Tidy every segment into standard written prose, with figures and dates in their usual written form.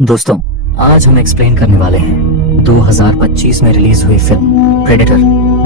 दोस्तों, आज हम एक्सप्लेन करने वाले हैं 2025 में रिलीज हुई फिल्म प्रेडेटर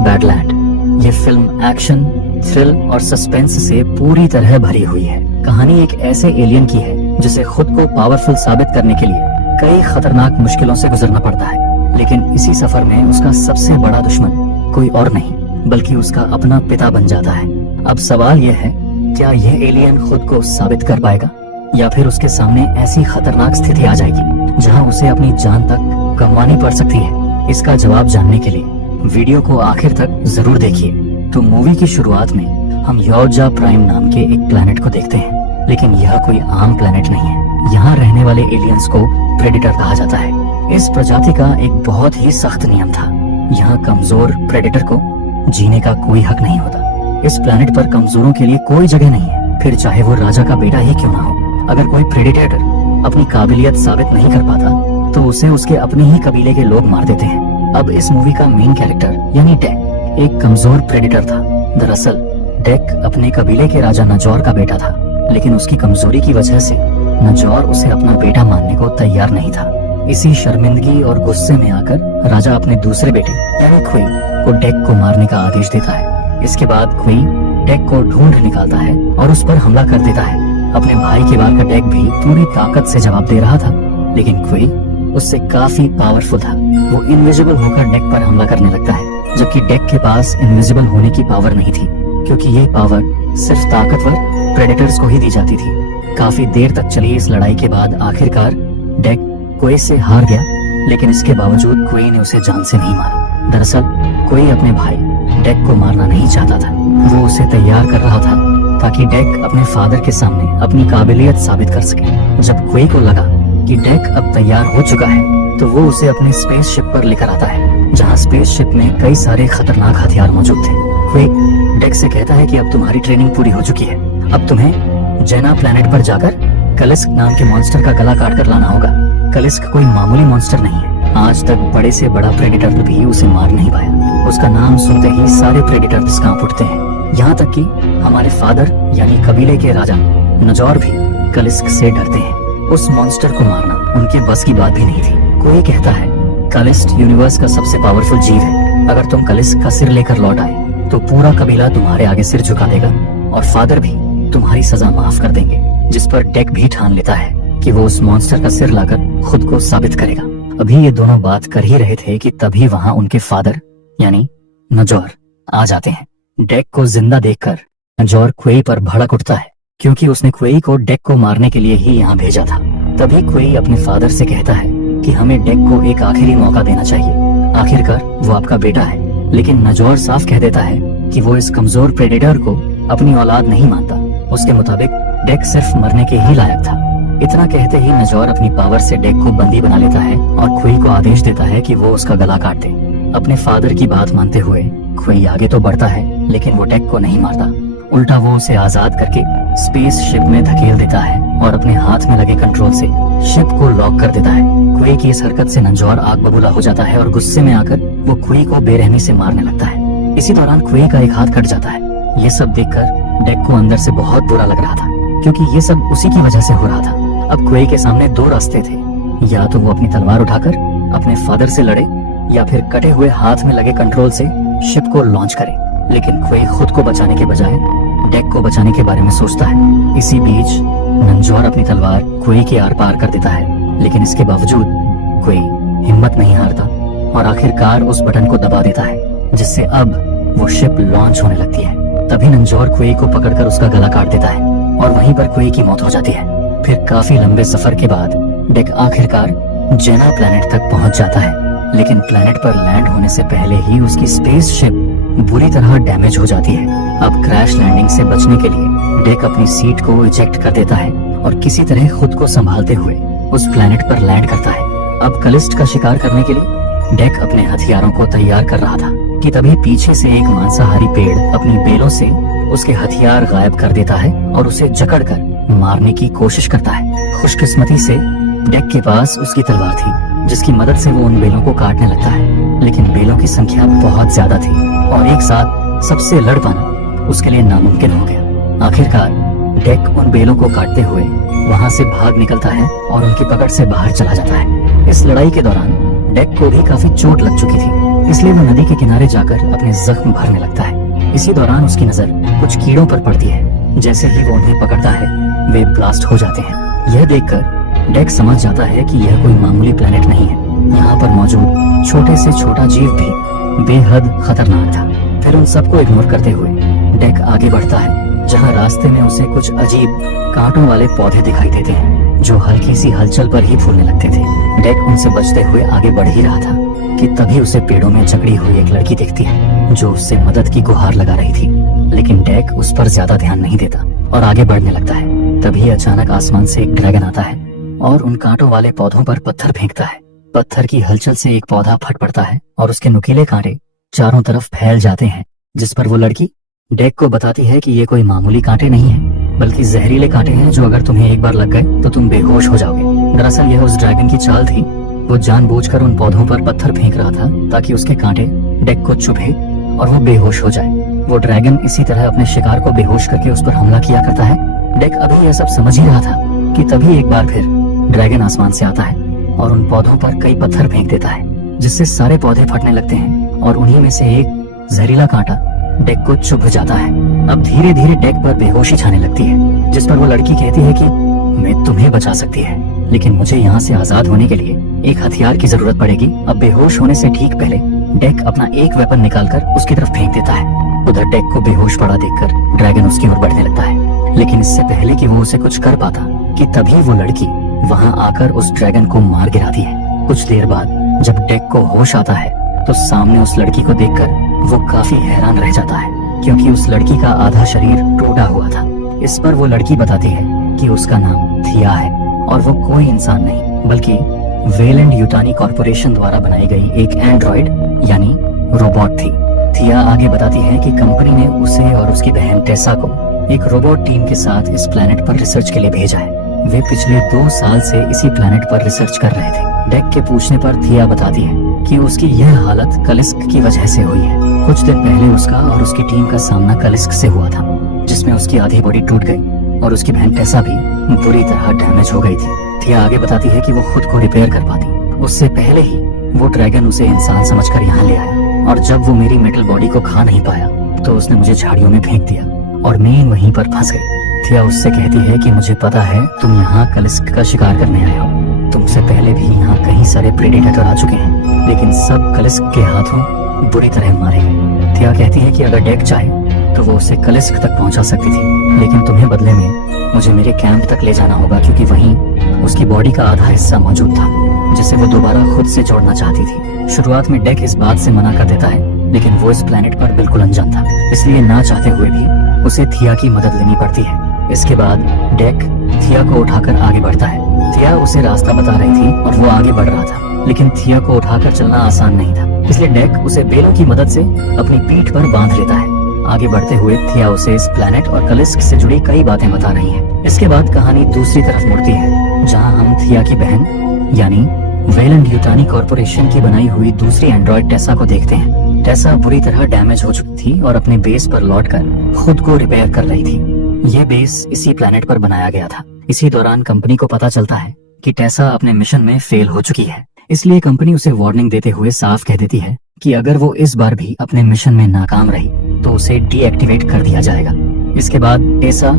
बैडलैंड। ये फिल्म एक्शन, थ्रिल और सस्पेंस से पूरी तरह भरी हुई है। कहानी एक ऐसे एलियन की है जिसे खुद को पावरफुल साबित करने के लिए कई खतरनाक मुश्किलों से गुजरना पड़ता है, लेकिन इसी सफर में उसका सबसे बड़ा दुश्मन कोई और नहीं बल्कि उसका अपना पिता बन जाता है। अब सवाल यह है, क्या यह एलियन खुद को साबित कर पाएगा या फिर उसके सामने ऐसी खतरनाक स्थिति आ जाएगी जहां उसे अपनी जान तक गंवानी पड़ सकती है? इसका जवाब जानने के लिए वीडियो को आखिर तक जरूर देखिए। तो मूवी की शुरुआत में हम योरजा प्राइम नाम के एक प्लेनेट को देखते हैं, लेकिन यह कोई आम प्लेनेट नहीं है। यहाँ रहने वाले एलियंस को प्रेडेटर कहा जाता है। इस प्रजाति का एक बहुत ही सख्त नियम था। यहाँ कमजोर प्रेडेटर को जीने का कोई हक नहीं होता। इस प्लेनेट पर कमजोरों के लिए कोई जगह नहीं है, फिर चाहे वो राजा का बेटा ही क्यों ना हो। अगर कोई प्रेडेटर अपनी काबिलियत साबित नहीं कर पाता तो उसे उसके अपने ही कबीले के लोग मार देते हैं। अब इस मूवी का मेन कैरेक्टर यानी डेक एक कमजोर प्रेडेटर था। दरअसल डेक अपने कबीले के राजा नजौर का बेटा था, लेकिन उसकी कमजोरी की वजह से नजौर उसे अपना बेटा मानने को तैयार नहीं था। इसी शर्मिंदगी और गुस्से में आकर राजा अपने दूसरे बेटे यानी खुई को डेक को मारने का आदेश देता है। इसके बाद खुई डेक को ढूंढ निकालता है और उस पर हमला कर देता है। अपने भाई के वार का डेक भी पूरी ताकत से जवाब दे रहा था, लेकिन क्वी उससे काफी पावरफुल था। वो इनविजिबल होकर डेक पर हमला करने लगता है, जबकि डेक के पास इनविजिबल होने की पावर नहीं थी, क्योंकि ये पावर सिर्फ ताकतवर प्रेडेटर्स को ही दी जाती थी। काफी देर तक चली इस लड़ाई के बाद आखिरकार डेक क्वे से हार गया, लेकिन इसके बावजूद क्वे ने उसे जान से नहीं मारा। दरअसल क्वे अपने भाई डेक को मारना नहीं चाहता था। वो उसे तैयार कर रहा था ताकि डेक अपने फादर के सामने अपनी काबिलियत साबित कर सके। जब क्वे को लगा कि डेक अब तैयार हो चुका है तो वो उसे अपने स्पेसशिप पर लेकर आता है, जहाँ स्पेसशिप में कई सारे खतरनाक हथियार मौजूद थे। क्वे डेक से कहता है कि अब तुम्हारी ट्रेनिंग पूरी हो चुकी है, अब तुम्हें जेना प्लेनेट पर जाकर कलिस्क नाम के मॉन्स्टर का गला काट कर लाना होगा। कलिस्क कोई मामूली मॉन्स्टर नहीं है। आज तक बड़े से बड़ा प्रेडेटर भी उसे मार नहीं पाया। उसका नाम सुनते ही सारे प्रेडेटर्स कांप उठते हैं, यहाँ तक कि हमारे फादर यानी कबीले के राजा नजौर भी कलिस्क से डरते हैं। उस मॉन्स्टर को मारना उनके बस की बात भी नहीं थी। कोई कहता है कलिस्ट यूनिवर्स का सबसे पावरफुल जीव है। अगर तुम कलिस्क का सिर लेकर लौट आए तो पूरा कबीला तुम्हारे आगे सिर झुका देगा और फादर भी तुम्हारी सजा माफ कर देंगे। जिस पर डेक भी ठान लेता है कि वो उस मॉन्स्टर का सिर लाकर खुद को साबित करेगा। अभी ये दोनों बात कर ही रहे थे कि तभी वहाँ उनके फादर यानी नजौर आ जाते हैं। डेक को जिंदा देखकर नजौर क्वेई पर भड़क उठता है, क्योंकि उसने क्वेई को डेक को मारने के लिए ही यहाँ भेजा था। तभी क्वेई अपने फादर से कहता है कि हमें डेक को एक आखिरी मौका देना चाहिए। आखिरकार वो आपका बेटा है। लेकिन नजौर साफ कह देता है कि वो इस कमजोर प्रेडेटर को अपनी औलाद नहीं मानता। उसके मुताबिक डेक सिर्फ मरने के ही लायक था। इतना कहते ही नजौर अपनी पावर से डेक को बंदी बना लेता है और क्वेई को आदेश देता है कि वो उसका गला काट दे। अपने फादर की बात मानते हुए क्वेई आगे तो बढ़ता है, लेकिन वो डेक को नहीं मारता। उल्टा वो उसे आजाद करके स्पेस शिप में धकेल देता है और अपने हाथ में लगे कंट्रोल से शिप को लॉक कर देता है। क्वेई की इस हरकत से नजौर आग बबूला हो जाता है और गुस्से में आकर वो क्वेई को बेरहमी से मारने लगता है। इसी दौरान क्वेई का एक हाथ कट जाता है। ये सब देखकर डेक को अंदर से बहुत बुरा लग रहा था, क्योंकि ये सब उसी की वजह से हो रहा था। अब क्वेई के सामने दो रास्ते थे, या तो वो अपनी तलवार उठाकर अपने फादर से लड़े या फिर कटे हुए हाथ में लगे कंट्रोल से शिप को लॉन्च करे। लेकिन क्वेई खुद को बचाने के बजाय डेक को बचाने के बारे में सोचता है। इसी बीच नंजौर अपनी तलवार क्वेई के आर पार कर देता है, लेकिन इसके बावजूद क्वेई हिम्मत नहीं हारता और आखिरकार उस बटन को दबा देता है, जिससे अब वो शिप लॉन्च होने लगती है। तभी नंजौर क्वेई को पकड़कर उसका गला काट देता है और वहीं पर क्वेई की मौत हो जाती है। फिर काफी लंबे सफर के बाद डेक आखिरकार जेना प्लेनेट तक पहुंच जाता है, लेकिन प्लेनेट पर लैंड होने से पहले ही उसकी स्पेस शिप बुरी तरह डैमेज हो जाती है। अब क्रैश लैंडिंग से बचने के लिए डेक अपनी सीट को इजेक्ट कर देता है और किसी तरह खुद को संभालते हुए उस प्लेनेट पर लैंड करता है। अब कलिस्ट का शिकार करने के लिए डेक अपने हथियारों को तैयार कर रहा था कि तभी पीछे से एक मांसाहारी पेड़ अपनी बेलों से उसके हथियार गायब कर देता है और उसे जकड़कर मारने की कोशिश करता है। खुशकिस्मती से डेक के पास उसकी तलवार थी, जिसकी मदद से वो उन बेलों को काटने लगता है, लेकिन बेलों की संख्या बहुत ज्यादा थी और एक साथ सबसे लड़ पाना उसके लिए नामुमकिन हो गया। आखिरकार डेक उन बेलों को काटते हुए वहां से भाग निकलता है और उनकी पकड़ से बाहर चला जाता है। इस लड़ाई के दौरान डेक को भी काफी चोट लग चुकी थी, इसलिए वो नदी के किनारे जाकर अपने जख्म भरने लगता है। इसी दौरान उसकी नजर कुछ कीड़ों पर पड़ती है। जैसे ही वो उन्हें पकड़ता है वे ब्लास्ट हो जाते हैं। यह देखकर डेक समझ जाता है कि यह कोई मामूली प्लेनेट नहीं है। यहाँ पर मौजूद छोटे से छोटा जीव भी बेहद खतरनाक था। फिर उन सबको इग्नोर करते हुए डेक आगे बढ़ता है, जहाँ रास्ते में उसे कुछ अजीब कांटों वाले पौधे दिखाई देते हैं जो हल्की सी हलचल पर ही फूलने लगते थे। डेक उनसे बचते हुए आगे बढ़ ही रहा था कि तभी उसे पेड़ों में जकड़ी हुई एक लड़की दिखती है जो उससे मदद की गुहार लगा रही थी। लेकिन डेक उस पर ज्यादा ध्यान नहीं देता और आगे बढ़ने लगता है। तभी अचानक आसमान से एक ड्रैगन आता है और उन कांटों वाले पौधों पर पत्थर फेंकता है। पत्थर की हलचल से एक पौधा फट पड़ता है और उसके नुकीले कांटे चारों तरफ फैल जाते हैं, जिस पर वो लड़की डेक को बताती है कि ये कोई मामूली कांटे नहीं है, बल्कि जहरीले कांटे हैं जो अगर तुम्हें एक बार लग गए तो तुम बेहोश हो जाओगे। दरअसल यह उस ड्रैगन की चाल थी। वो जानबूझकर उन पौधों पर पत्थर फेंक रहा था ताकि उसके कांटे डेक को चुभे और वो बेहोश हो जाए। वो ड्रैगन इसी तरह अपने शिकार को बेहोश करके उस पर हमला किया करता है। डेक अभी यह सब समझ ही रहा था कि तभी एक बार फिर ड्रैगन आसमान से आता है और उन पौधों पर कई पत्थर फेंक देता है, जिससे सारे पौधे फटने लगते हैं और उन्हीं में से एक जहरीला कांटा डेक को चुभ जाता है। अब धीरे धीरे डेक पर बेहोशी छाने लगती है, जिस पर वो लड़की कहती है कि मैं तुम्हें बचा सकती है, लेकिन मुझे यहाँ से आजाद होने के लिए एक हथियार की जरूरत पड़ेगी। अब बेहोश होने से ठीक पहले डेक अपना एक वेपन निकालकर उसकी तरफ फेंक देता है। उधर डेक को बेहोश पड़ा देखकर ड्रैगन उसकी ओर बढ़ने लगता है, लेकिन इससे पहले कि वो उसे कुछ कर पाता कि तभी वो लड़की वहाँ आकर उस ड्रैगन को मार गिराती है। कुछ देर बाद जब डेक को होश आता है तो सामने उस लड़की को देखकर वो काफी हैरान रह जाता है, क्योंकि उस लड़की का आधा शरीर टूटा हुआ था। इस पर वो लड़की बताती है कि उसका नाम थिया है और वो कोई इंसान नहीं बल्कि वेलैंड यूटानी कॉर्पोरेशन द्वारा बनाई गई एक एंड्रॉइड यानी रोबोट थी। थिया आगे बताती है कि कंपनी ने उसे और उसकी बहन टेसा को एक रोबोट टीम के साथ इस प्लेनेट पर रिसर्च के लिए भेजा है। वे पिछले 2 साल से इसी प्लेनेट पर रिसर्च कर रहे थे। डेक के पूछने पर थिया बताती है कि उसकी यह हालत कलिस्क की वजह से हुई है। कुछ दिन पहले उसका और उसकी टीम का सामना कलिस्क से हुआ था, जिसमें उसकी आधी बॉडी टूट गई और उसकी बहन टेसा भी बुरी तरह डैमेज हो गई थी। थिया आगे बताती है कि वो खुद को रिपेयर कर पाती, उससे पहले ही वो ड्रैगन उसे इंसान समझकर यहाँ ले आया, और जब वो मेरी मेटल बॉडी को खा नहीं पाया तो उसने मुझे झाड़ियों में फेंक दिया और मैं वहीं पर फंस गई। थिया उससे कहती है कि मुझे पता है तुम यहाँ कलिस्क का शिकार करने आए हो। तुमसे पहले भी यहाँ कई सारे प्रेडेटर आ चुके हैं, लेकिन सब कलिस्क के हाथों बुरी तरह मारे गए। थिया कहती है कि अगर डेक चाहे तो वो उसे कलिस्क तक पहुंचा सकती थी, लेकिन तुम्हें बदले में मुझे मेरे कैंप तक ले जाना होगा, क्योंकि वहीं उसकी बॉडी का आधा हिस्सा मौजूद था जिसे वो दोबारा खुद से जोड़ना चाहती थी। शुरुआत में डेक इस बात से मना कर देता है, लेकिन वो इस प्लेनेट पर बिल्कुल अनजान था, इसलिए ना चाहते हुए भी उसे थिया की मदद लेनी पड़ती है। इसके बाद डेक थिया को उठाकर आगे बढ़ता है। थिया उसे रास्ता बता रही थी और वो आगे बढ़ रहा था, लेकिन थिया को उठाकर चलना आसान नहीं था, इसलिए डेक उसे बेलों की मदद से अपनी पीठ पर बांध लेता है। आगे बढ़ते हुए थिया उसे इस प्लेनेट और कलिस्क से जुड़ी कई बातें बता रही है। इसके बाद कहानी दूसरी तरफ मुड़ती है, जहाँ हम थिया की बहन यानी वेलैंड यूटानी कॉर्पोरेशन की बनाई हुई दूसरी एंड्रॉइड टेसा को देखते हैं। टेसा बुरी तरह डैमेज हो चुकी थी और अपने बेस पर लौटकर खुद को रिपेयर कर रही थी। यह बेस इसी प्लेनेट पर बनाया गया था। इसी दौरान कंपनी को पता चलता है कि टेसा अपने मिशन में फेल हो चुकी है, इसलिए कंपनी उसे वार्निंग देते हुए साफ कह देती है कि अगर वो इस बार भी अपने मिशन में नाकाम रही तो उसे डीएक्टिवेट कर दिया जाएगा। इसके बाद टेसा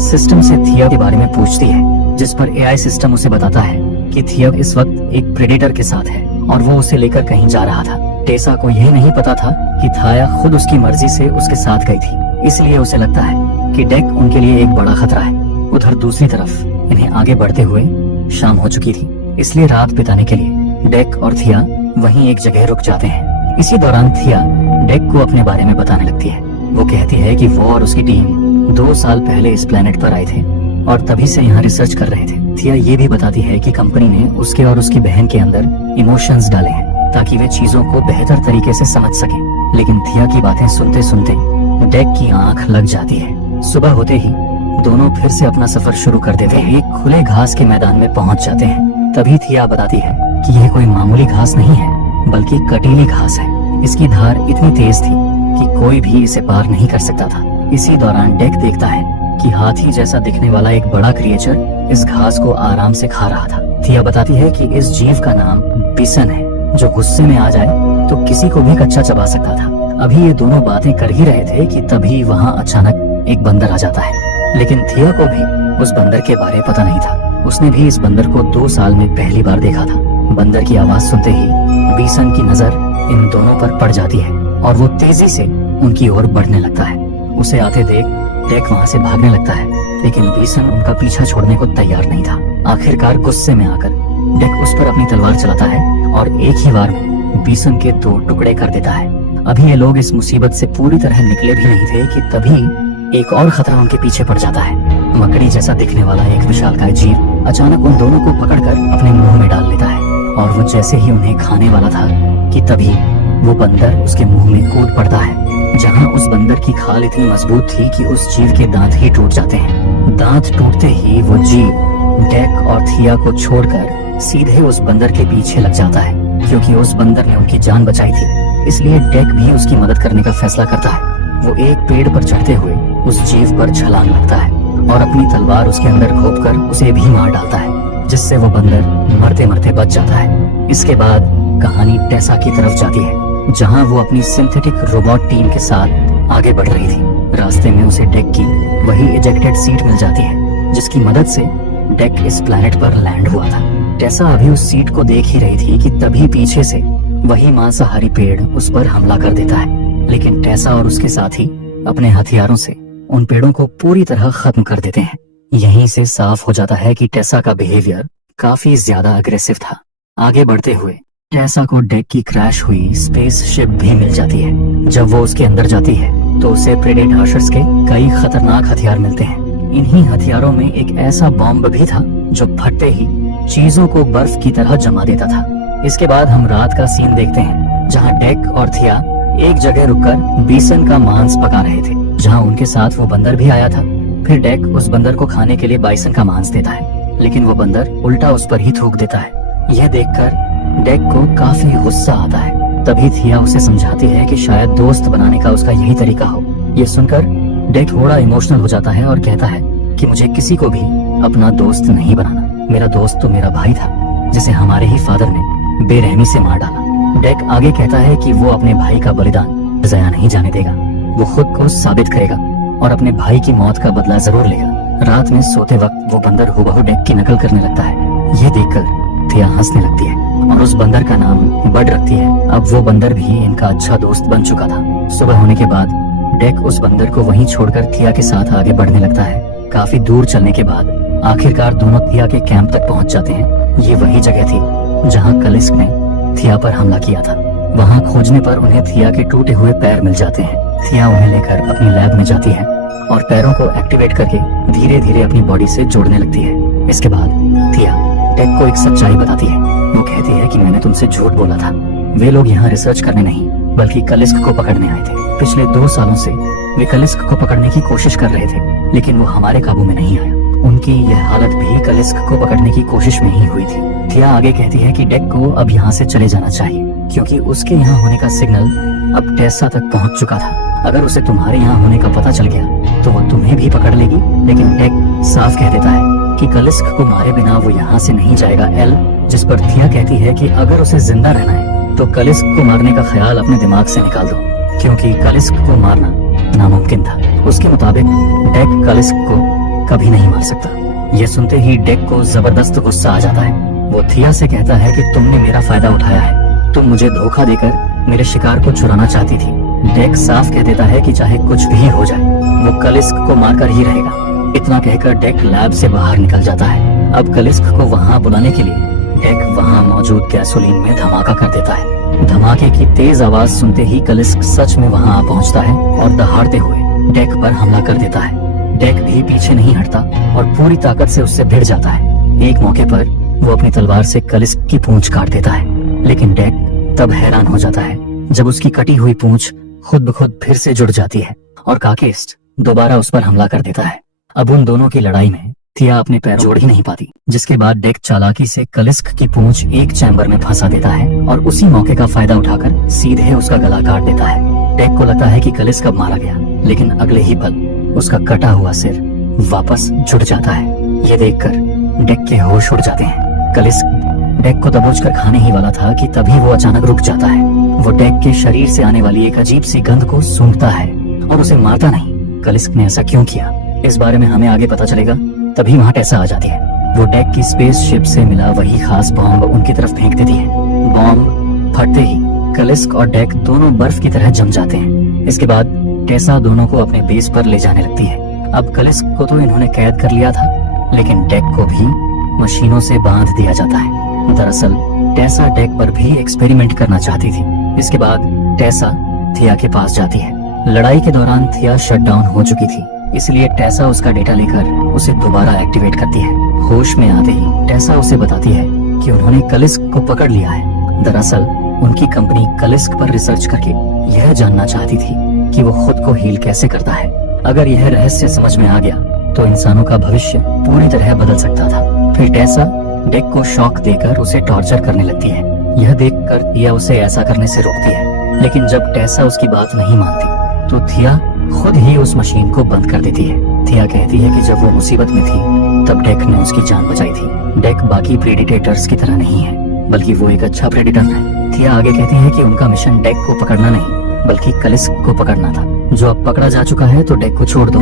सिस्टम से थिया के बारे में पूछती है, जिस पर एआई सिस्टम उसे बताता है कि थिया इस वक्त एक प्रेडेटर के साथ है और वो उसे लेकर कहीं जा रहा था। टेसा को यह नहीं पता था कि थाया खुद उसकी मर्जी से उसके साथ गई थी, इसलिए उसे लगता है कि डेक उनके लिए एक बड़ा खतरा है। उधर दूसरी तरफ इन्हें आगे बढ़ते हुए शाम हो चुकी थी, इसलिए रात बिताने के लिए डेक और थिया वहीं एक जगह रुक जाते हैं। इसी दौरान थिया डेक को अपने बारे में बताने लगती है। वो कहती है कि वो और उसकी टीम 2 साल पहले इस प्लेनेट पर आए थे और तभी से यहाँ रिसर्च कर रहे थे। थिया ये भी बताती है कि कंपनी ने उसके और उसकी बहन के अंदर इमोशंस डाले हैं ताकि वे चीजों को बेहतर तरीके से समझ सके। लेकिन थिया की बातें सुनते सुनते डेक की आंख लग जाती है। सुबह होते ही दोनों फिर से अपना सफर शुरू कर देते हैं। एक खुले घास के मैदान में पहुंच जाते हैं। तभी थिया बताती है कि यह कोई मामूली घास नहीं है, बल्कि कटीली घास है। इसकी धार इतनी तेज थी कि कोई भी इसे पार नहीं कर सकता था। इसी दौरान डेक देखता है कि हाथी जैसा दिखने वाला एक बड़ा क्रिएचर इस घास को आराम से खा रहा था। थिया बताती है कि इस जीव का नाम बिसन है, जो गुस्से में आ जाए तो किसी को भी कच्चा चबा सकता था। अभी ये दोनों बातें कर ही रहे थे कि तभी वहाँ अचानक एक बंदर आ जाता है। लेकिन थिया को भी उस बंदर के बारे पता नहीं था। उसने भी इस बंदर को 2 साल में पहली बार देखा था। बंदर की आवाज सुनते ही बिसन की नजर इन दोनों पर पड़ जाती है और वो तेजी से उनकी ओर बढ़ने लगता है। उसे आते देख डेक वहाँ से भागने लगता है, लेकिन बिसन उनका पीछा छोड़ने को तैयार नहीं था। आखिरकार गुस्से में आकर डेक उस पर अपनी तलवार चलाता है और एक ही बार में बिसन के 2 टुकड़े कर देता है। अभी ये लोग इस मुसीबत से पूरी तरह निकले भी नहीं थे कि तभी एक और खतरा उनके पीछे पड़ जाता है। मकड़ी जैसा दिखने वाला एक विशालकाय जीव अचानक उन दोनों को पकड़कर अपने मुंह में डाल लेता है और वो जैसे ही उन्हें खाने वाला था कि तभी वो बंदर उसके मुंह में कूद पड़ता है। जहाँ उस बंदर की खाल इतनी मजबूत थी कि उस जीव के दांत ही टूट जाते हैं। दांत टूटते ही वो जीव डेक और थिया को छोड़कर सीधे उस बंदर के पीछे लग जाता है। क्योंकि उस बंदर ने उनकी जान बचाई थी, इसलिए डेक भी उसकी मदद करने का फैसला करता है। वो एक पेड़ पर चढ़ते हुए उस जीव पर छलांग लगता है और अपनी तलवार उसके अंदर घोंपकर उसे भी मार डालता है, जिससे वो बंदर मरते मरते बच जाता है। इसके बाद कहानी टेसा की तरफ जाती है, जहाँ वो अपनी सिंथेटिक रोबोट टीम के साथ आगे बढ़ रही थी। रास्ते में उसे डेक की वही इजेक्टेड सीट मिल जाती है, जिसकी मदद से डेक इस प्लैनेट पर लैंड हुआ था। टेसा अभी उस सीट को देख ही रही थी कि तभी पीछे से वही मांसाहारी पेड़ उस पर हमला कर देता है। लेकिन टेसा और उसके साथी अपने हथियारों से उन पेड़ों को पूरी तरह खत्म कर देते हैं। यहीं से साफ हो जाता है कि टेसा का बिहेवियर काफी ज्यादा अग्रेसिव था। आगे बढ़ते हुए टेसा को डेक की क्रैश हुई स्पेसशिप भी मिल जाती है। जब वो उसके अंदर जाती है तो उसे प्रेडेटर्स के कई खतरनाक हथियार मिलते हैं। इन्हीं हथियारों में एक ऐसा बॉम्ब भी था जो फटते ही चीजों को बर्फ की तरह जमा देता था। इसके बाद हम रात का सीन देखते हैं, जहाँ डेक और थिया एक जगह रुककर बिसन का मांस पका रहे थे, जहाँ उनके साथ वो बंदर भी आया था। फिर डेक उस बंदर को खाने के लिए बाइसन का मांस देता है, लेकिन वो बंदर उल्टा उस पर ही थूक देता है। यह देखकर डेक को काफी गुस्सा आता है। तभी थिया उसे समझाती है कि शायद दोस्त बनाने का उसका यही तरीका हो। ये सुनकर डेक थोड़ा इमोशनल हो जाता है और कहता है कि मुझे किसी को भी अपना दोस्त नहीं बनाना। मेरा दोस्त तो मेरा भाई था, जिसे हमारे ही फादर ने बेरहमी से मार डाला। डेक आगे कहता है कि वो अपने भाई का बलिदान ज़ाया नहीं जाने देगा। वो खुद को साबित करेगा और अपने भाई की मौत का बदला जरूर लेगा। रात में सोते वक्त वो बंदर हुबहू डेक की नकल करने लगता है। ये देखकर थिया हंसने लगती है और उस बंदर का नाम बड रखती है। अब वो बंदर भी इनका अच्छा दोस्त बन चुका था। सुबह होने के बाद डेक उस बंदर को वहीं छोड़कर थिया के साथ आगे बढ़ने लगता है। काफी दूर चलने के बाद आखिरकार दोनों थिया के कैंप तक पहुंच जाते हैं। ये वही जगह थी जहां कलिस्क ने थिया पर हमला किया था। वहां खोजने पर उन्हें थिया के टूटे हुए पैर मिल जाते हैं। थिया उन्हें लेकर अपनी लैब में जाती है और पैरों को एक्टिवेट करके धीरे धीरे अपनी बॉडी से जोड़ने लगती है। इसके बाद थिया डेक को एक सच्चाई बताती है। वो कहती है कि मैंने तुमसे झूठ बोला था। वे लोग यहाँ रिसर्च करने नहीं बल्कि कलिस्क को पकड़ने आए थे। पिछले 2 सालों से वे कलिस्क को पकड़ने की कोशिश कर रहे थे, लेकिन वो हमारे काबू में नहीं आया। उनकी यह हालत भी कलिस्क को पकड़ने की कोशिश में ही हुई थी। थिया आगे कहती है कि डेक को अब यहाँ से चले जाना चाहिए, क्योंकि उसके यहाँ होने का सिग्नल अब टेसा तक पहुँच चुका था। अगर उसे तुम्हारे यहाँ होने का पता चल गया तो वो तुम्हें भी पकड़ लेगी। लेकिन डेक साफ कह देता है कि कलिस्क को मारे बिना वो यहाँ से नहीं जाएगा। एल, जिस पर थिया कहती है कि अगर उसे जिंदा रहना है तो कलिस्क को मारने का ख्याल अपने दिमाग से निकाल दो, क्योंकि कलिस्क को मारना नामुमकिन था। उसके मुताबिक डेक कलिस्क को कभी नहीं मार सकता। ये सुनते ही डेक को जबरदस्त गुस्सा आ जाता है। वो थिया से कहता है कि तुमने मेरा फायदा उठाया है, तुम मुझे धोखा देकर मेरे शिकार को चुराना चाहती थी। डेक साफ कह देता है कि चाहे कुछ भी हो जाए वो कलिस्क को मारकर ही रहेगा। इतना कहकर डेक लैब से बाहर निकल जाता है। अब कलिस्क को वहाँ बुलाने के लिए डेक वहाँ मौजूद गैसोलीन में धमाका कर देता है। धमाके की तेज आवाज सुनते ही कलिस्क सच में वहाँ आ पहुँचता है और दहाड़ते हुए डेक पर हमला कर देता है। डेक भी पीछे नहीं हटता और पूरी ताकत से उससे भिड़ जाता है। एक मौके पर वो अपनी तलवार से कलिस्क की पूंछ काट देता है, लेकिन डेक तब हैरान हो जाता है जब उसकी कटी हुई पूंछ खुद ब खुद फिर से जुड़ जाती है और काकेस्ट दोबारा उस पर हमला कर देता है। अब उन दोनों की लड़ाई में थिया अपने पैर जोड़ ही नहीं पाती, जिसके बाद डेक चालाकी से कलिस्क की पूंछ एक चैम्बर में फंसा देता है और उसी मौके का फायदा उठाकर सीधे उसका गला काट देता है। डेक को लगता है कि कलिस्क अब मारा गया, लेकिन अगले ही पल उसका कटा हुआ सिर वापस जुड़ जाता है। ये देखकर डेक के होश उड़ जाते हैं। कलिस्क डेक को दबोचकर खाने ही वाला था कि तभी वो अचानक रुक जाता है। वो डेक के शरीर से आने वाली एक अजीब सी गंध को सूंघता है और उसे मारता नहीं। कलिस्क ने ऐसा क्यों किया, इस बारे में हमें आगे पता चलेगा। तभी वहाँ टेसा आ जाती है। वो डेक की स्पेसशिप से मिला वही खास बॉम्ब उनकी तरफ फेंक देती है। बॉम्ब फटते ही कलिस्क और डेक दोनों बर्फ की तरह जम जाते हैं। इसके बाद टेसा दोनों को अपने बेस पर ले जाने लगती है। अब कलिस्क को तो इन्होंने कैद कर लिया था, लेकिन डेक को भी मशीनों से बांध दिया जाता है। दरअसल टेसा डेक पर भी एक्सपेरिमेंट करना चाहती थी। इसके बाद टेसा थिया के पास जाती है। लड़ाई के दौरान थिया शटडाउन हो चुकी थी, इसलिए टेसा उसका डेटा लेकर उसे दोबारा एक्टिवेट करती है। होश में आते ही टेसा उसे बताती है कि उन्होंने कलिस्क को पकड़ लिया है। दरअसल उनकी कंपनी कलिस्क पर रिसर्च करके यह जानना चाहती थी कि वो खुद को हील कैसे करता है। अगर यह रहस्य समझ में आ गया तो इंसानों का भविष्य पूरी तरह बदल सकता था। फिर टेसा डेक को शॉक देकर उसे टॉर्चर करने लगती है। यह देखकर थिया उसे ऐसा करने से रोकती है, लेकिन जब टेसा उसकी बात नहीं मानती तो थिया खुद ही उस मशीन को बंद कर देती है। थिया कहती है कि जब वो मुसीबत में थी तब डेक ने उसकी जान बचाई थी। डेक बाकी प्रेडिटेटर्स की तरह नहीं है, बल्कि वो एक अच्छा प्रेडिटर है। थिया आगे कहती है कि उनका मिशन डेक को पकड़ना नहीं, बल्कि कलिस्क को पकड़ना था, जो अब पकड़ा जा चुका है, तो डेक को छोड़ दो।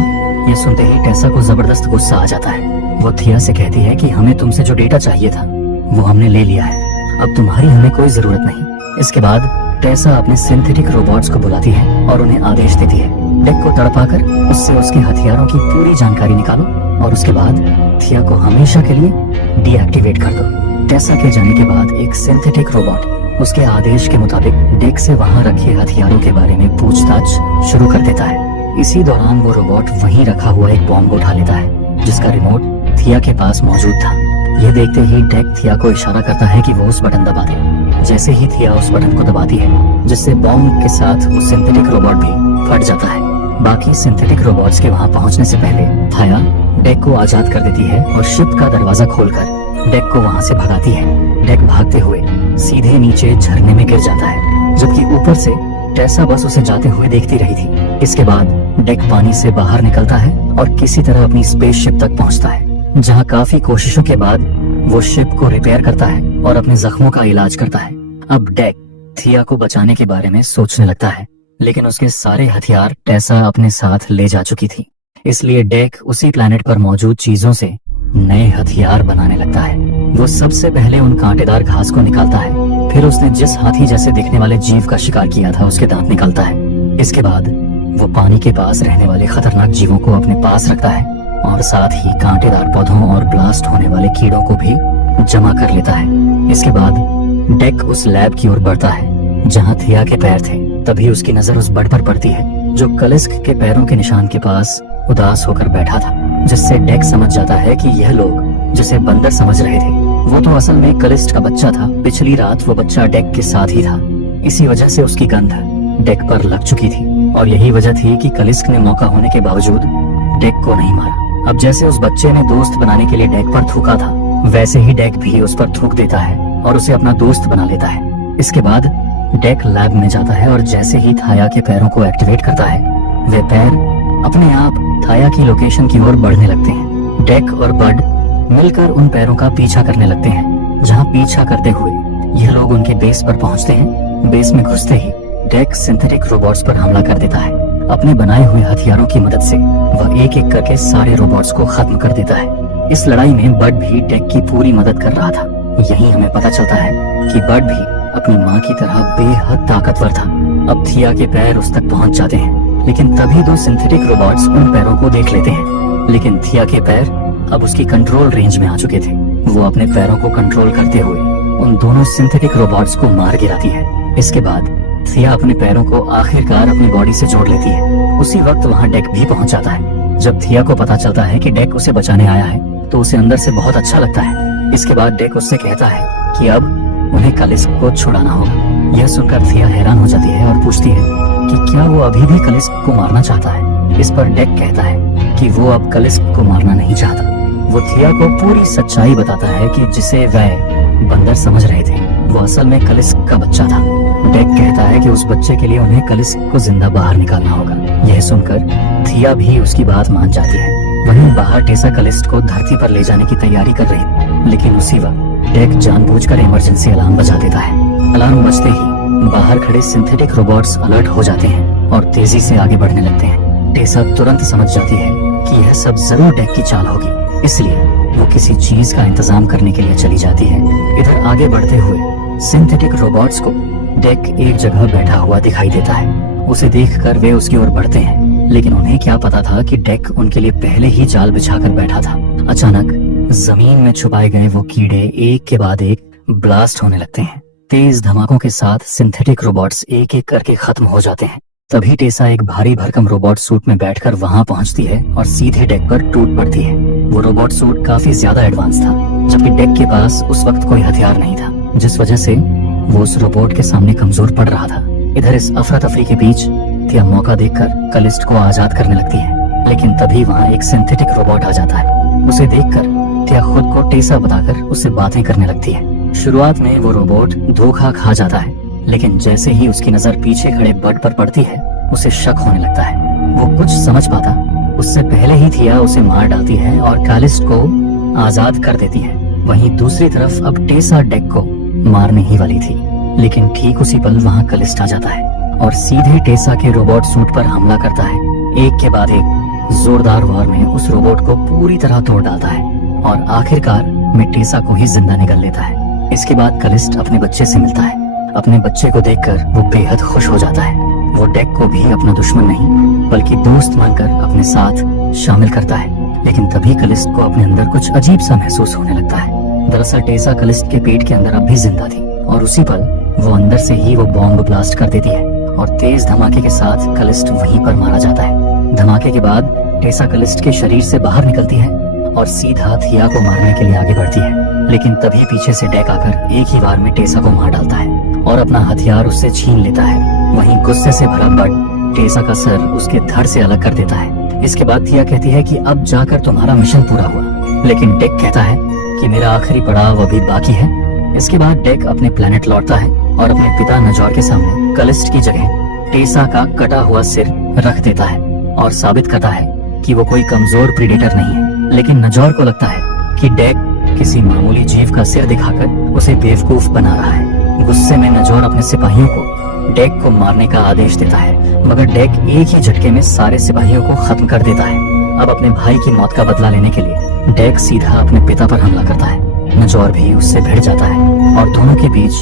ये सुनते ही टेसा को जबरदस्त गुस्सा आ जाता है। वो थिया से कहती है कि हमें तुमसे जो डेटा चाहिए था वो हमने ले लिया है, अब तुम्हारी हमें कोई जरूरत नहीं। इसके बाद टेसा अपने सिंथेटिक रोबोट्स को बुलाती है और उन्हें आदेश देती है, डेक को तड़पाकर उससे उसके हथियारों की पूरी जानकारी निकालो और उसके बाद थिया को हमेशा के लिए डीएक्टिवेट कर दो। टेसा के जाने के बाद एक सिंथेटिक रोबोट उसके आदेश के मुताबिक डेक से वहां रखे हथियारों के बारे में पूछताछ शुरू कर देता है। इसी दौरान वो रोबोट वहीं रखा हुआ एक बॉम्ब उठा लेता है, जिसका रिमोट थिया के पास मौजूद था। यह देखते ही डेक थिया को इशारा करता है कि वो उस बटन दबा दे। जैसे ही थिया उस बटन को दबाती है, जिससे बॉम्ब के साथ वो सिंथेटिक रोबोट भी फट जाता है। बाकी सिंथेटिक रोबोट्स के वहां पहुंचने से पहले थिया डेक को आजाद कर देती है और शिप का दरवाजा खोलकर डेक को वहां से भगाती है। डेक भागते हुए सीधे नीचे झरने में गिर जाता है, जबकि ऊपर से टेसा बस उसे जाते हुए देखती रही थी। इसके बाद डेक पानी से बाहर निकलता है और किसी तरह अपनी स्पेसशिप तक पहुंचता है, जहां काफी कोशिशों के बाद वो शिप को रिपेयर करता है और अपने जख्मों का इलाज करता है। अब डेक थिया को बचाने के बारे में सोचने लगता है, लेकिन उसके सारे हथियार टेसा अपने साथ ले जा चुकी थी। इसलिए डेक उसी प्लेनेट पर मौजूद चीजों से नए हथियार बनाने लगता है। वो सबसे पहले उन कांटेदार घास को निकालता है, फिर उसने जिस हाथी जैसे दिखने वाले जीव का शिकार किया था उसके दांत निकालता है। इसके बाद वो पानी के पास रहने वाले खतरनाक जीवों को अपने पास रखता है और साथ ही कांटेदार पौधों और ब्लास्ट होने वाले कीड़ों को भी जमा कर लेता है। इसके बाद डेक उस लैब की ओर बढ़ता है जहां थिया के पैर थे। तभी उसकी नजर उस बर्ड पर पड़ती है जो कलिस्क के पैरों के निशान के पास उदास होकर बैठा था, जिससे डेक समझ जाता है कि यह लोग जिसे बंदर समझ रहे थे वो तो असल में कलिस्ट का बच्चा था। पिछली रात वो बच्चा डेक के साथ ही था, इसी वजह से उसकी गंध डेक पर लग चुकी थी और यही वजह थी कि कलिस्क ने मौका होने के बावजूद डेक को नहीं मारा। अब जैसे उस बच्चे ने दोस्त बनाने के लिए डेक पर थूका था, वैसे ही डेक भी उस पर थूक देता है और उसे अपना दोस्त बना लेता है। इसके बाद डेक लैब में जाता है और जैसे ही थाया के पैरों को एक्टिवेट करता है, वे पैर अपने आप थाया की लोकेशन की ओर बढ़ने लगते हैं। डेक और बड मिलकर उन पैरों का पीछा करने लगते हैं, जहां पीछा करते हुए यह लोग उनके बेस पर पहुंचते हैं। बेस में घुसते ही डेक सिंथेटिक रोबोट्स पर हमला कर देता है। अपने बनाए हुए हथियारों की मदद से वह एक एक करके सारे रोबोट्स को खत्म कर देता है। इस लड़ाई में बड भी डेक की पूरी मदद कर रहा था। यही हमें पता चलता है कि बड भी अपनी माँ की तरह बेहद ताकतवर था। अब थिया के पैर उस तक पहुंच जाते हैं, लेकिन तभी दो सिंथेटिक रोबोट्स उन पैरों को देख लेते हैं। लेकिन थिया के पैर अब उसकी कंट्रोल रेंज में आ चुके थे। वो अपने पैरों को कंट्रोल करते हुए उन दोनों सिंथेटिक रोबोट्स को मार गिराती है। इसके बाद थिया अपने पैरों को आखिरकार अपनी बॉडी से जोड़ लेती है। उसी वक्त वहाँ डेक भी पहुंच जाता है। जब थिया को पता चलता है कि डेक उसे बचाने आया है तो उसे अंदर से बहुत अच्छा लगता है। इसके बाद डेक उससे कहता है कि अब उन्हें कलिस्क को छुड़ाना होगा। यह सुनकर थिया हैरान हो जाती है और पूछती है कि क्या वो अभी भी कलिस्क को मारना चाहता है। इस पर डेक कहता है कि वो अब कलिस्क को मारना नहीं चाहता। वो थिया को पूरी सच्चाई बताता है कि जिसे वह बंदर समझ रहे थे वो असल में कलिस्क का बच्चा था। डेक कहता है कि उस बच्चे के लिए उन्हें कलिस्क को जिंदा बाहर निकालना होगा। यह सुनकर थिया भी उसकी बात मान जाती है। वहीं बाहर टेसा कलिस्ट को धरती पर ले जाने की तैयारी कर रही थी, लेकिन उसी वक्त डेक जानबूझकर इमरजेंसी अलार्म बजा देता है। अलार्म बजते ही बाहर खड़े सिंथेटिक रोबोट्स अलर्ट हो जाते हैं और तेजी से आगे बढ़ने लगते हैं। टेसा तुरंत समझ जाती है कि यह सब जरूर डेक की चाल होगी, इसलिए वो किसी चीज का इंतजाम करने के लिए चली जाती है। इधर आगे बढ़ते हुए सिंथेटिक रोबोट्स को डेक एक जगह बैठा हुआ दिखाई देता है। उसे देखकर वे उसकी ओर बढ़ते हैं, लेकिन उन्हें क्या पता था कि डेक उनके लिए पहले ही जाल बिछाकर बैठा था। अचानक जमीन में छुपाए गए वो कीड़े एक के बाद एक ब्लास्ट होने लगते हैं। तेज धमाकों के साथ सिंथेटिक रोबोट्स एक एक करके खत्म हो जाते हैं। तभी टेसा एक भारी भरकम रोबोट सूट में बैठकर वहां पहुंचती है और सीधे डेक पर टूट पड़ती है। वो रोबोट सूट काफी ज्यादा एडवांस था, जबकि डेक के पास उस वक्त कोई हथियार नहीं था, जिस वजह से वो उस रोबोट के सामने कमजोर पड़ रहा था। इधर इस अफरा तफरी के बीच थिया मौका देखकर कलिस्ट को आजाद करने लगती है, लेकिन तभी वहाँ एक सिंथेटिक रोबोट आ जाता है। उसे देखकर थिया खुद को टेसा बताकर उससे बातें करने लगती है। शुरुआत में वो रोबोट धोखा खा जाता है, लेकिन जैसे ही उसकी नजर पीछे खड़े बड पर पड़ती है, उसे शक होने लगता है। वो कुछ समझ पाता उससे पहले ही थिया उसे मार डालती है और कालिस्ट को आजाद कर देती है। वहीं दूसरी तरफ अब टेसा डेक को मारने ही वाली थी, लेकिन ठीक उसी पल वहाँ कलिस्ट आ जाता है और सीधे टेसा के रोबोट सूट पर हमला करता है। एक के बाद एक जोरदार वार में उस रोबोट को पूरी तरह तोड़ डालता है और आखिरकार में टेसा को ही जिंदा निगल लेता है। इसके बाद कलिस्ट अपने बच्चे से मिलता है। अपने बच्चे को देखकर वो बेहद खुश हो जाता है। वो डेक को भी अपना दुश्मन नहीं बल्कि दोस्त मानकर अपने साथ शामिल करता है, लेकिन तभी कलिस्ट को अपने अंदर कुछ अजीब सा महसूस होने लगता है। दरअसल टेसा कलिस्ट के पेट के अंदर अब भी जिंदा थी और उसी पल वो अंदर से ही वो बॉम्ब ब्लास्ट कर देती है और तेज धमाके के साथ कलिस्ट वहीं पर मारा जाता है। धमाके के बाद टेसा कलिस्ट के शरीर से बाहर निकलती है और सीधा थिया को मारने के लिए आगे बढ़ती है, लेकिन तभी पीछे से डेक आकर एक ही वार में टेसा को मार डालता है और अपना हथियार उससे छीन लेता है। वहीं गुस्से से भरा बड टेसा का सर उसके धड़ से अलग कर देता है। इसके बाद थिया कहती है कि अब जाकर तुम्हारा मिशन पूरा हुआ, लेकिन डेक कहता है कि मेरा आखिरी पड़ाव अभी बाकी है। इसके बाद डेक अपने प्लेनेट लौटता है और अपने पिता नजौर के सामने कलिस्ट की जगह टेसा का कटा हुआ सिर रख देता है और साबित करता है कि वो कोई कमजोर प्रीडेटर नहीं है। लेकिन नजौर को लगता है कि डेक किसी मामूली जीव का सिर दिखाकर उसे बेवकूफ बना रहा है। गुस्से में नजौर अपने सिपाहियों को डेक को मारने का आदेश देता है, मगर डेक एक ही झटके में सारे सिपाहियों को खत्म कर देता है। अब अपने भाई की मौत का बदला लेने के लिए डेक सीधा अपने पिता पर हमला करता है। नजौर भी उससे भिड़ जाता है और दोनों के बीच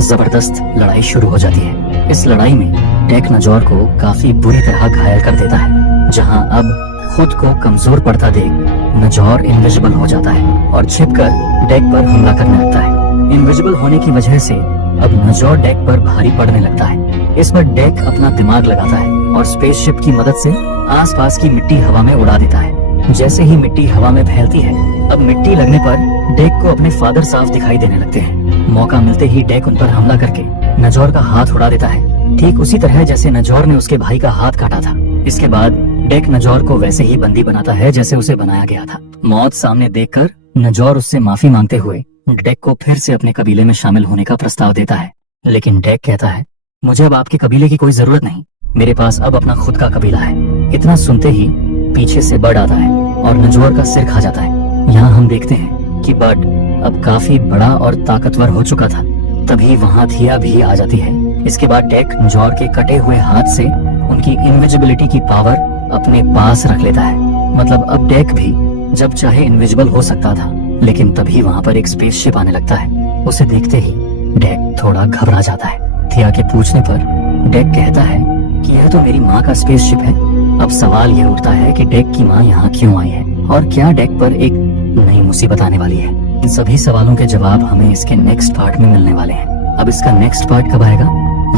जबरदस्त लड़ाई शुरू हो जाती है। इस लड़ाई में डेक नजौर को काफी बुरी तरह घायल कर देता है, जहां अब खुद को कमजोर पड़ता देख नजौर इनविजिबल हो जाता है और छिपकर डेक पर हमला करने लगता है। इनविजिबल होने की वजह से अब नजौर डेक पर भारी पड़ने लगता है। इस पर डेक अपना दिमाग लगाता है और स्पेसशिप की मदद से आसपास की मिट्टी हवा में उड़ा देता है। जैसे ही मिट्टी हवा में फैलती है, अब मिट्टी लगने पर डेक को अपने फादर साफ दिखाई देने लगते हैं। मौका मिलते ही डेक उन पर हमला करके नजौर का हाथ उड़ा देता है, ठीक उसी तरह जैसे नजौर ने उसके भाई का हाथ काटा था। इसके बाद डेक नजौर को वैसे ही बंदी बनाता है जैसे उसे बनाया गया था। मौत सामने देखकर नजौर उससे माफी मांगते हुए डेक को फिर से अपने कबीले में शामिल होने का प्रस्ताव देता है, लेकिन डेक कहता है मुझे अब आपके कबीले की कोई जरूरत नहीं, मेरे पास अब अपना खुद का कबीला है। इतना सुनते ही पीछे से बड आता है और नजौर का सिर खा जाता है। यहाँ हम देखते हैं कि बड अब काफी बड़ा और ताकतवर हो चुका था। तभी वहाँ थिया भी आ जाती है। इसके बाद डेक नजौर के कटे हुए हाथ से उनकी इनविजिबिलिटी की पावर अपने पास रख लेता है। मतलब अब डेक भी जब चाहे इनविजिबल हो सकता था, लेकिन तभी वहाँ पर एक स्पेसशिप आने लगता है। उसे देखते ही डेक थोड़ा घबरा जाता है। थिया के पूछने पर डेक कहता है कि यह तो मेरी माँ का स्पेसशिप है। अब सवाल यह उठता है कि डेक की माँ यहाँ क्यों आई है और क्या डेक पर एक नई मुसीबत आने वाली है। इन सभी सवालों के जवाब हमें इसके नेक्स्ट पार्ट में मिलने वाले हैं। अब इसका नेक्स्ट पार्ट कब आएगा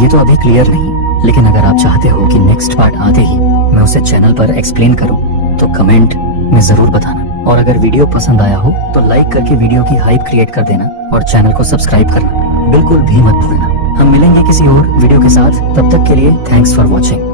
ये तो अभी क्लियर नहीं, लेकिन अगर आप चाहते हो कि नेक्स्ट पार्ट आते ही मैं उसे चैनल पर एक्सप्लेन करूं तो कमेंट में जरूर बताना। और अगर वीडियो पसंद आया हो तो लाइक करके वीडियो की हाइप क्रिएट कर देना और चैनल को सब्सक्राइब करना बिल्कुल भी मत भूलना। हम मिलेंगे किसी और वीडियो के साथ, तब तक के लिए थैंक्स फॉर वॉचिंग।